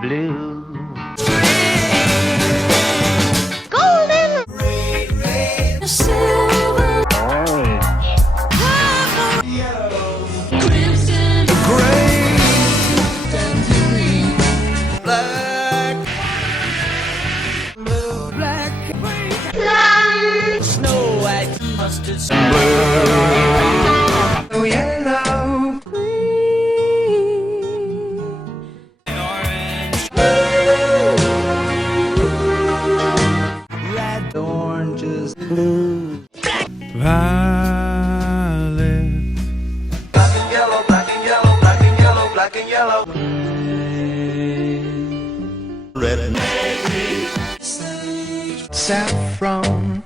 blue. Golden red, silver, purple, yellow, crimson, gray, tangerine, black, blue, black, white, plum, snow white, mustard, blue, yellow, green, orange, red, oranges, blue, Violet. black and yellow, black and yellow, black and yellow, black and yellow, red, Saffron.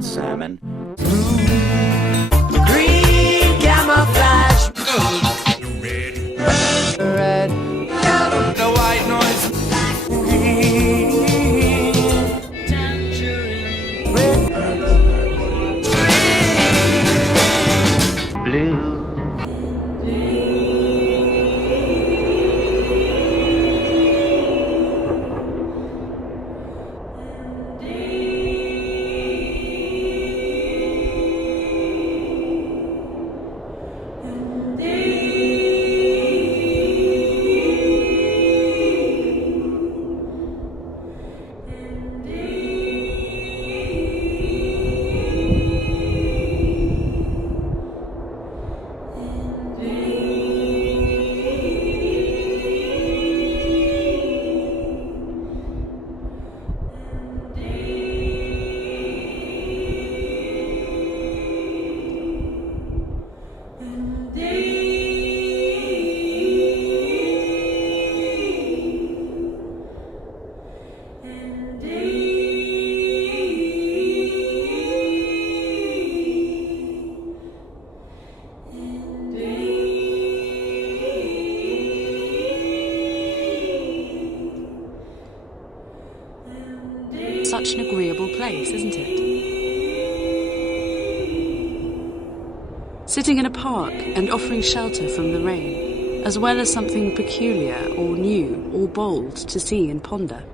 salmon, green camouflage, red, yellow, the white noise, green, tangerine, red, Blue. Such an agreeable place, isn't it? Sitting in a park and offering shelter from the rain, as well as something peculiar or new or bold to see and ponder.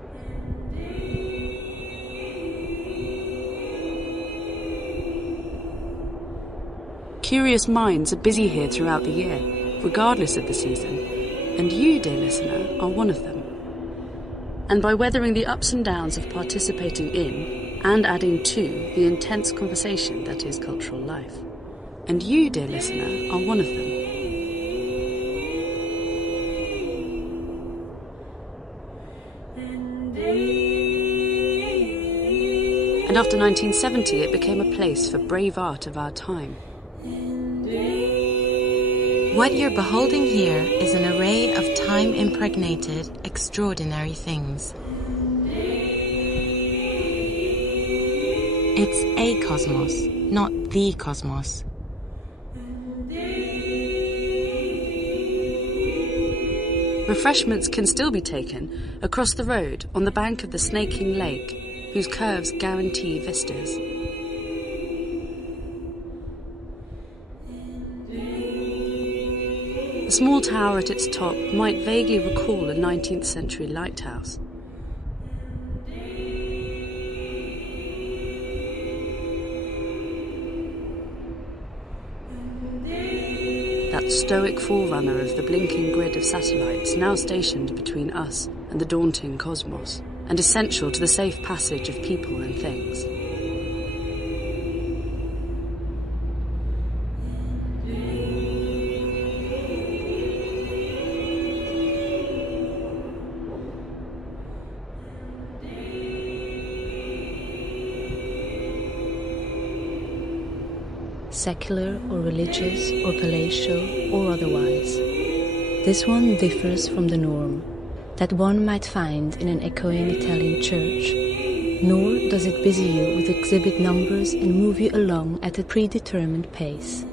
Curious minds are busy here throughout the year, regardless of the season, and you, dear listener, are one of them. And by weathering the ups and downs of participating in and adding to the intense conversation that is cultural life. And you, dear listener, are one of them. And after 1970, it became a place for brave art of our time. What you're beholding here is an array of time-impregnated, extraordinary things. It's a cosmos, not the cosmos. Refreshments can still be taken across the road on the bank of the snaking lake, whose curves guarantee vistas. The small tower at its top might vaguely recall a 19th century lighthouse. That stoic forerunner of the blinking grid of satellites now stationed between us and the daunting cosmos, and essential to the safe passage of people and things. Secular or religious or palatial or otherwise. This one differs from the norm that one might find in an echoing Italian church, nor does it busy you with exhibit numbers and move you along at a predetermined pace.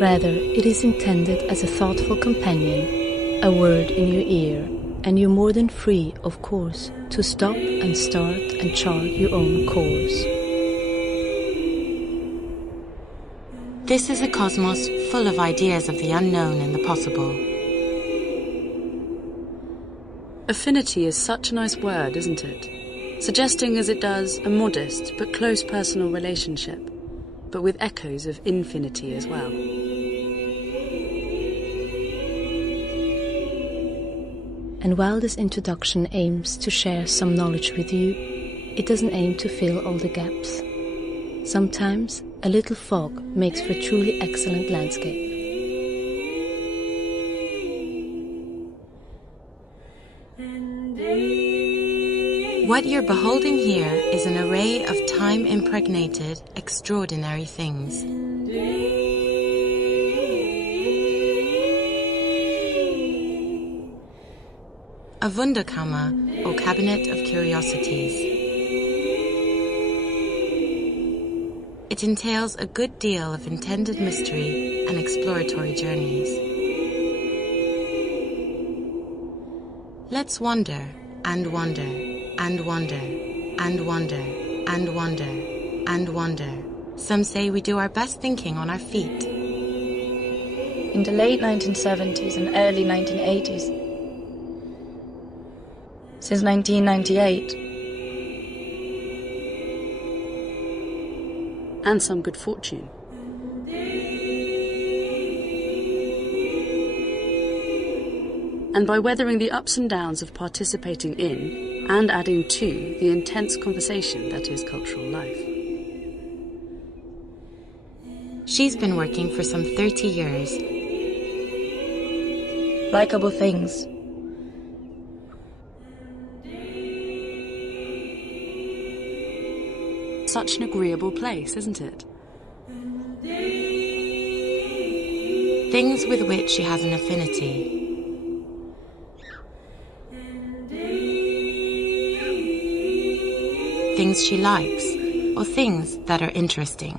Rather, it is intended as a thoughtful companion, a word in your ear, and you're more than free, of course, to stop and start and chart your own course. This is a cosmos full of ideas of the unknown and the possible. Affinity is such a nice word, isn't it? Suggesting as it does a modest but close personal relationship, but with echoes of infinity as well. And while this introduction aims to share some knowledge with you, it doesn't aim to fill all the gaps. Sometimes a little fog makes for a truly excellent landscape. What you're beholding here is an array of time-impregnated, extraordinary things. A Wunderkammer, or Cabinet of Curiosities. It entails a good deal of intended mystery and exploratory journeys. Let's wonder and wonder and wonder and wonder and wonder and wonder. Some say we do our best thinking on our feet. In the late 1970s and early 1980s, since 1998, And some good fortune. And by weathering the ups and downs of participating in and adding to the intense conversation that is cultural life. She's been working for some 30 years. likable things. Such an agreeable place, isn't it? Things with which she has an affinity. Things she likes, or things that are interesting.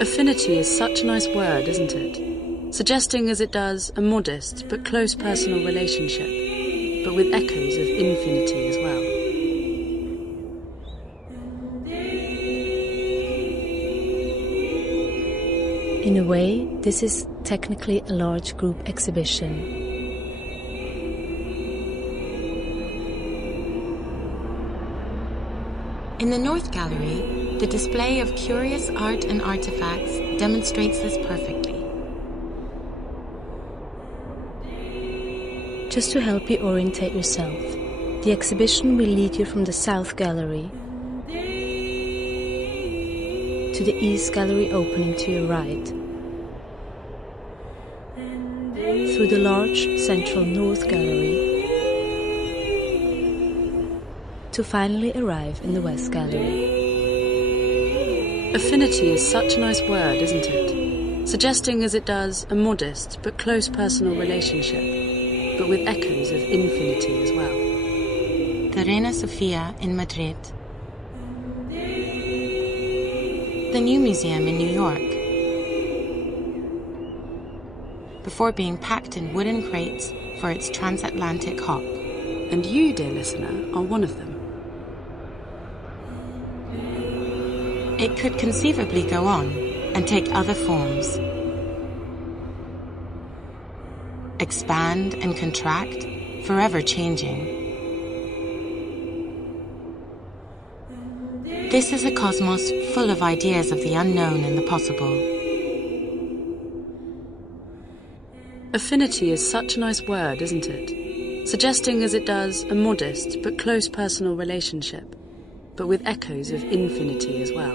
Affinity is such a nice word, isn't it? Suggesting as it does a modest but close personal relationship, but with echoes of infinity as well. In a way, this is technically a large group exhibition. In the North Gallery, the display of curious art and artifacts demonstrates this perfectly. Just to help you orientate yourself, the exhibition will lead you from the South Gallery to the East Gallery opening to your right, through the large central North Gallery, to finally arrive in the West Gallery. Affinity is such a nice word, isn't it? Suggesting as it does a modest but close personal relationship, but with echoes of infinity as well. The Reina Sofia in Madrid. The New Museum in New York. Before being packed in wooden crates for its transatlantic hop. And you, dear listener, are one of them. It could conceivably go on and take other forms. Expand and contract, forever changing. This is a cosmos full of ideas of the unknown and the possible. Affinity is such a nice word, isn't it? Suggesting as it does a modest but close personal relationship, but with echoes of infinity as well.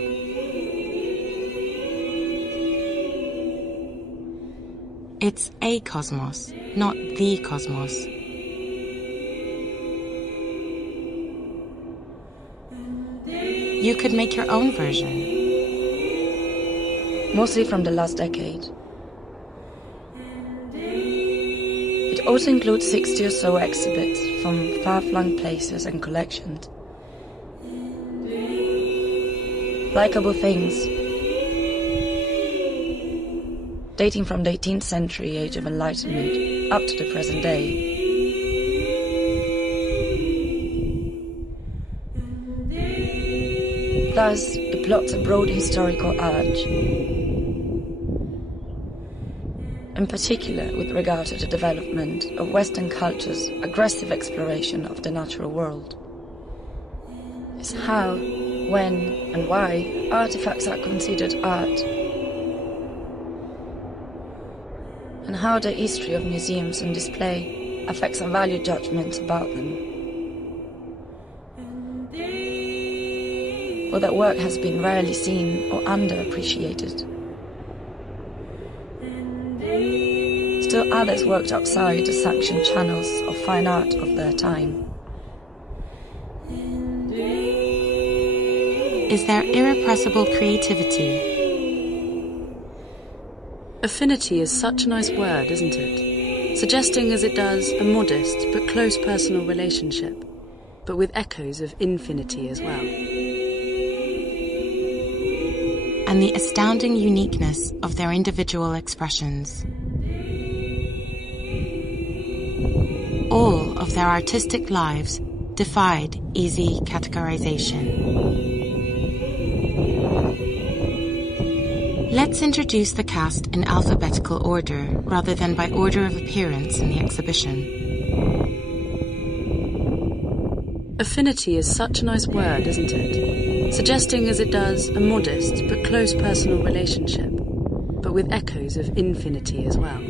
It's a cosmos, not the cosmos. You could make your own version. Mostly from the last decade. It also includes 60 or so exhibits from far-flung places and collections. Likeable things, dating from the 18th century age of enlightenment up to the present day. Thus, it plots a broad historical arch, in particular with regard to the development of Western culture's aggressive exploration of the natural world, is how, when, and why artifacts are considered art, and how the history of museums and display affects our value judgments about them. Or that work has been rarely seen or underappreciated. Still others worked outside the sanctioned channels of fine art of their time. Is there irrepressible creativity? Affinity is such a nice word, isn't it? Suggesting as it does a modest but close personal relationship, but with echoes of infinity as well. And the astounding uniqueness of their individual expressions. All of their artistic lives defied easy categorization. Let's introduce the cast in alphabetical order rather than by order of appearance in the exhibition. Affinity is such a nice word, isn't it? Suggesting as it does a modest but close personal relationship, but with echoes of infinity as well.